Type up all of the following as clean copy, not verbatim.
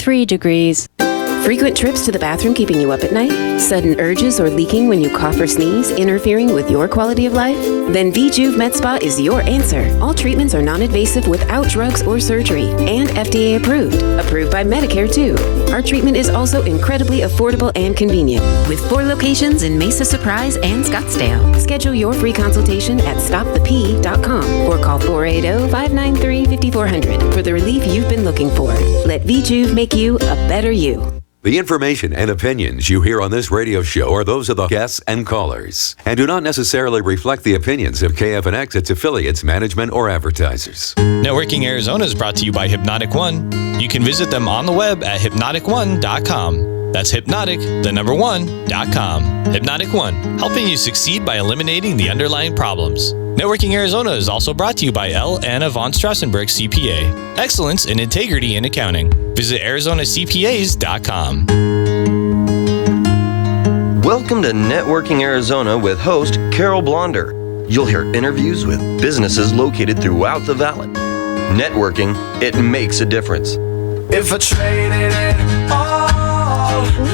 3 degrees. Frequent trips to the bathroom keeping you up at night? Sudden urges or leaking when you cough or sneeze, interfering with your quality of life? Then V Juv Med Spa is your answer. All treatments are non-invasive without drugs or surgery and FDA approved. Approved by Medicare too. Our treatment is also incredibly affordable and convenient. With 4 locations in Mesa Surprise and Scottsdale. Schedule your free consultation at stopthep.com or call 480-593-5400 for the relief you've been looking for. Let V Juv make you a better you. The information and opinions you hear on this radio show are those of the guests and callers and do not necessarily reflect the opinions of KFNX, its affiliates, management, or advertisers. Networking Arizona is brought to you by Hypnotic One. You can visit them on the web at hypnotic1.com. That's hypnotic1.com. Hypnotic One, helping you succeed by eliminating the underlying problems. Networking Arizona is also brought to you by L. Anna von Strassenberg CPA. Excellence in integrity in accounting. Visit ArizonaCPAs.com. Welcome to Networking Arizona with host Carol Blonder. You'll hear interviews with businesses located throughout the valley. Networking, it makes a difference. If I traded it all.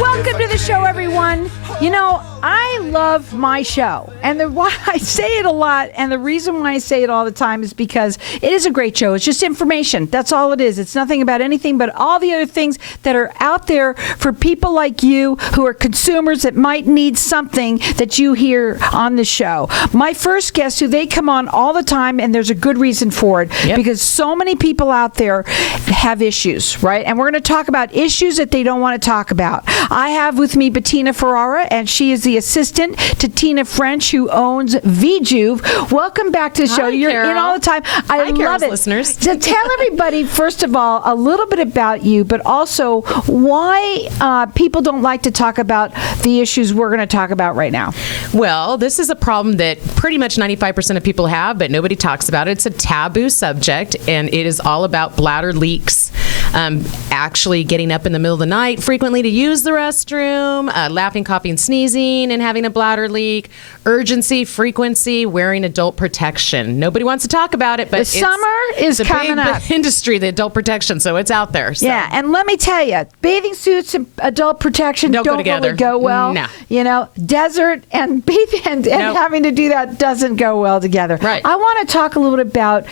Welcome to the show, everyone. You know, I love my show, and why I say it a lot, and the reason why I say it all the time is because it is a great show. It's just information. That's all it is. It's nothing about anything but all the other things that are out there for people like you who are consumers that might need something that you hear on the show. My first guest, who they come on all the time, and there's a good reason for it, because so many people out there have issues, right? And we're going to talk about issues that they don't want to talk about. I have with me Bettina Ferrara, and she is the assistant to Tina French, who owns V Juv. Welcome back to the show. You're Carol. in all the time. I love it. Listeners. So tell everybody, first of all, a little bit about you, but also why people don't like to talk about the issues we're going to talk about right now. Well, this is a problem that pretty much 95% of people have, but nobody talks about it. It's a taboo subject, and it is all about bladder leaks. Actually getting up in the middle of the night frequently to use the restroom, laughing, coughing, sneezing, and having a bladder leak, urgency, frequency, wearing adult protection. Nobody wants to talk about it, but the summer is coming up. Big industry, the adult protection, so it's out there. So. Yeah, and let me tell you, bathing suits and adult protection don't really go well. No. You know, desert and bathing and having to do that doesn't go well together. Right. I want to talk a little bit about,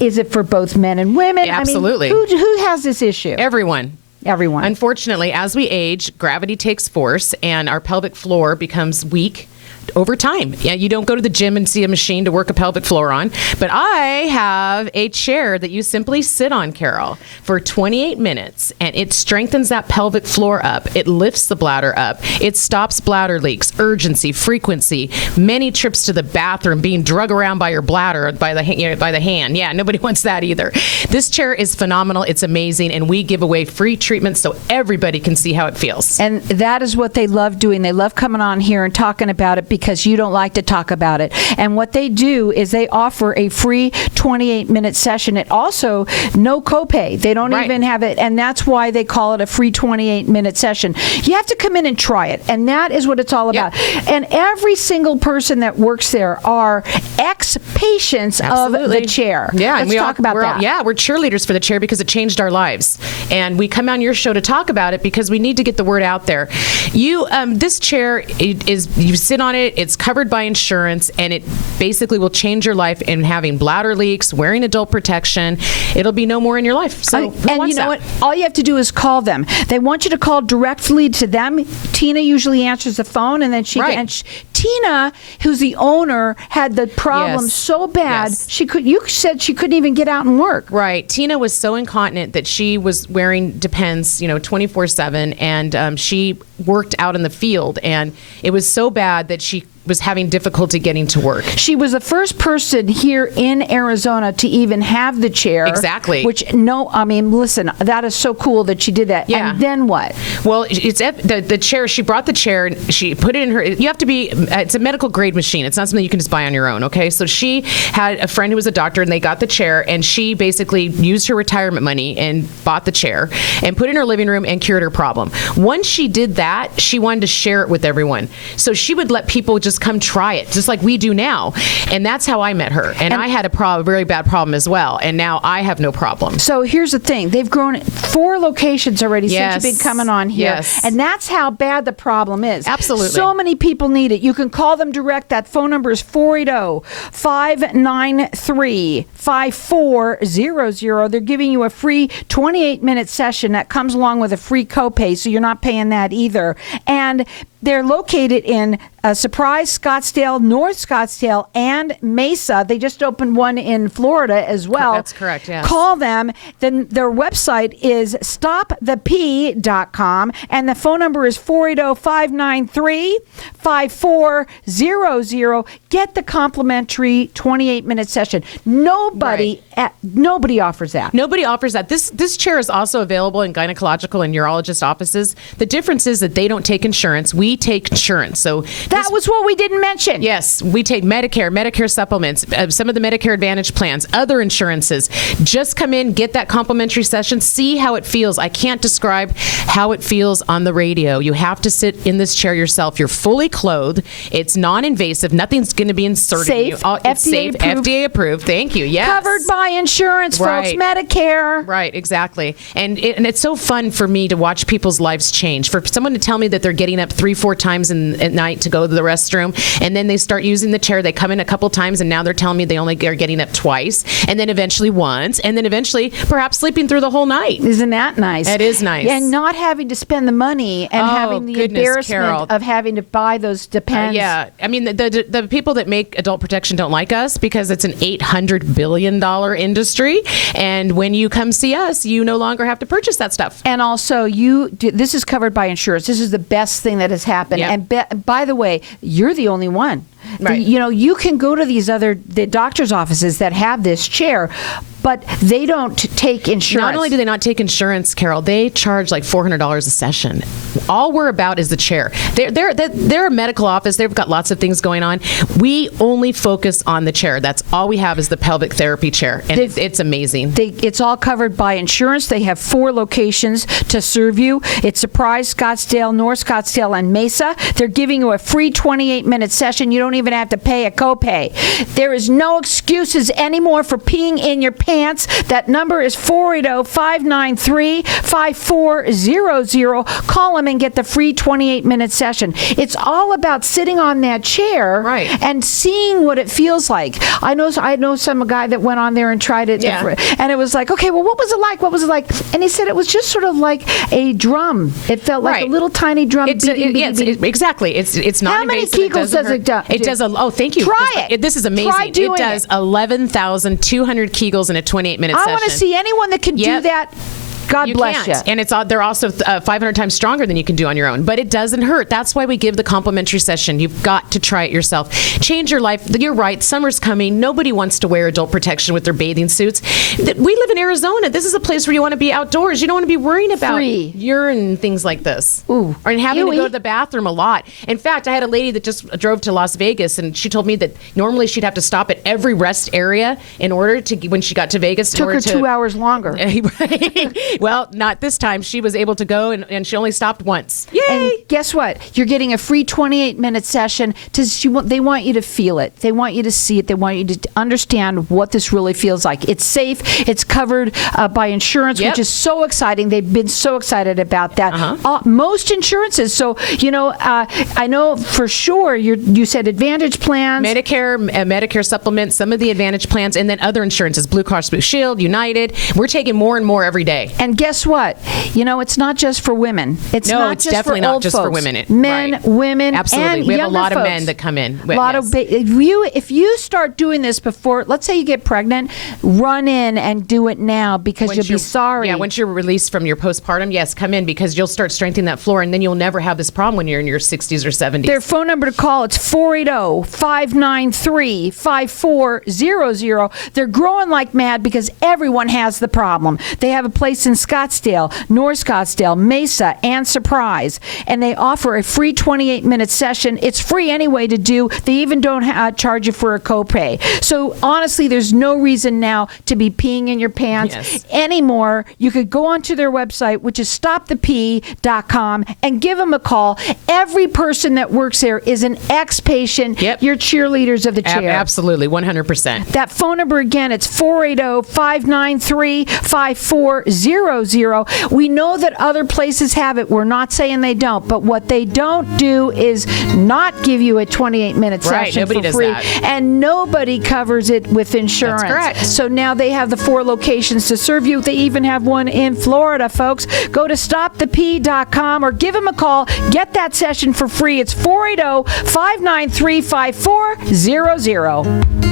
is it for both men and women? Yeah, absolutely. I mean, who has this issue? Everyone. Unfortunately, as we age, gravity takes force and our pelvic floor becomes weak over time. Yeah, you don't go to the gym and see a machine to work a pelvic floor on, but I have a chair that you simply sit on, Carol, for 28 minutes, and it strengthens that pelvic floor up. It lifts the bladder up. It stops bladder leaks, urgency, frequency, many trips to the bathroom, being drug around by your bladder by the hand. Yeah, nobody wants that either. This chair is phenomenal. It's amazing, and we give away free treatments so everybody can see how it feels. And that is what they love doing. They love coming on here and talking about it because you don't like to talk about it. And what they do is they offer a free 28-minute session. It also, no copay. They don't even have it. And that's why they call it a free 28-minute session. You have to come in and try it. And that is what it's all about. And every single person that works there are ex-patients of the chair. Yeah, Let's talk about that. We're cheerleaders for the chair because it changed our lives. And we come on your show to talk about it because we need to get the word out there. This chair, you sit on it, it's covered by insurance, and it basically will change your life in having bladder leaks, wearing adult protection. It'll be no more in your life. So and you know what? All you have to do is call them. They want you to call directly to them. Tina usually answers the phone, and then Tina, who's the owner, had the problem so bad you said she couldn't even get out and work. Right. Tina was so incontinent that she was wearing Depends, 24/7, and she worked out in the field, and it was so bad that she was having difficulty getting to work. She was the first person here in Arizona to even have the chair. Exactly. Listen, that is so cool that she did that. Yeah. And then what? Well, it's the chair. She brought the chair and she put it in her. You have to be. It's a medical grade machine. It's not something you can just buy on your own. Okay. So she had a friend who was a doctor, and they got the chair, and she basically used her retirement money and bought the chair and put it in her living room and cured her problem. Once she did that, she wanted to share it with everyone. So she would let people just just come try it, just like we do now. And that's how I met her. And I had a very bad problem as well. And now I have no problem. So here's the thing. They've grown 4 locations already since you've been coming on here. Yes. And that's how bad the problem is. Absolutely. So many people need it. You can call them direct. That phone number is 480-593-5400. They're giving you a free 28-minute session that comes along with a free copay, so you're not paying that either. And they're located in Surprise, Scottsdale, North Scottsdale, and Mesa. They just opened one in Florida as well. That's correct, yes. Call them. Then their website is stopthep.com, and the phone number is 480-593-5400. Get the complimentary 28-minute session. Nobody offers that. Nobody offers that. This chair is also available in gynecological and urologist offices. The difference is that they don't take insurance. We take insurance. So that was what we didn't mention. Yes, we take Medicare supplements, some of the Medicare Advantage plans, other insurances. Just come in, get that complimentary session, see how it feels. I can't describe how it feels on the radio. You have to sit in this chair yourself. You're fully clothed. It's non-invasive. Nothing's going to be inserted in you. It's safe, FDA approved. Thank you. Yes. Covered by insurance, folks. Medicare. Right, exactly. And it's so fun for me to watch people's lives change. For someone to tell me that they're getting up 3-4 times at night to go to the restroom, and then they start using the chair. They come in a couple times, and now they're telling me they only are getting up twice, and then eventually once, and then eventually perhaps sleeping through the whole night. Isn't that nice? It is nice. And not having to spend the money and having the embarrassment of having to buy those Depends. Yeah. I mean, the people that make adult protection don't like us because it's an $800 billion industry, and when you come see us, you no longer have to purchase that stuff. And also, this is covered by insurance. This is the best thing that has happened. Yep. And by the way, you're the only one. Right. You can go to the doctor's offices that have this chair, but they don't take insurance. Not only do they not take insurance, Carol, they charge like $400 a session. All we're about is the chair. They're a medical office. They've got lots of things going on. We only focus on the chair. That's all we have is the pelvic therapy chair, and it's amazing. It's all covered by insurance. They have 4 locations to serve you. It's Surprise, Scottsdale, North Scottsdale, and Mesa. They're giving you a free 28-minute session. You don't even have to pay a copay. There is no excuses anymore for peeing in your pants. That number is 480-593-5400. Call them and get the free 28-minute session. It's all about sitting on that chair and seeing what it feels like. I know some guy that went on there and tried it, and it was like, okay, well, what was it like? What was it like? And he said it was just sort of like a drum. It felt like a little tiny drum. Exactly. It's not How many invasive. Kegels does it do? It does. Thank you. Try it. This is amazing. Try doing it does 11,200 Kegels in a 28-minute session. I want to see anyone that can do that. God bless you. And they're also 500 times stronger than you can do on your own. But it doesn't hurt. That's why we give the complimentary session. You've got to try it yourself. Change your life. You're right. Summer's coming. Nobody wants to wear adult protection with their bathing suits. We live in Arizona. This is a place where you want to be outdoors. You don't want to be worrying about urine and things like this. Ooh. Or having to go to the bathroom a lot. In fact, I had a lady that just drove to Las Vegas, and she told me that normally she'd have to stop at every rest area in order to, when she got to Vegas. Took her 2 hours longer. Right. Well, not this time. She was able to go, and she only stopped once. Yay! And guess what? You're getting a free 28-minute session. They want you to feel it. They want you to see it. They want you to understand what this really feels like. It's safe. It's covered by insurance, which is so exciting. They've been so excited about that. Most insurances. So, I know for sure you said Advantage plans. Medicare supplements, some of the Advantage plans, and then other insurances, Blue Cross Blue Shield, United. We're taking more and more every day. And guess what? It's not just for women. It's definitely not just for women. Men, women, absolutely. And we have a younger lot folks. of men that come in. If you start doing this before, let's say you get pregnant, run in and do it now because you'll be sorry. Yeah, once you're released from your postpartum, yes, come in because you'll start strengthening that floor, and then you'll never have this problem when you're in your 60s or 70s. Their phone number to call, it's 480-593-5400. They're growing like mad because everyone has the problem. They have a place in in Scottsdale, North Scottsdale, Mesa, and Surprise. And they offer a free 28-minute session. It's free anyway to do. They even don't charge you for a copay. So honestly, there's no reason now to be peeing in your pants anymore. You could go onto their website, which is stopthepee.com, and give them a call. Every person that works there is an ex-patient. You're cheerleaders of the chair. Absolutely, 100%. That phone number again, it's 480-593-5400. We know that other places have it. We're not saying they don't, but what they don't do is not give you a 28-minute session for free. And nobody covers it with insurance. That's correct. So now they have the 4 locations to serve you. They even have one in Florida, folks. Go to stopthepee.com or give them a call. Get that session for free. It's 480-593-5400.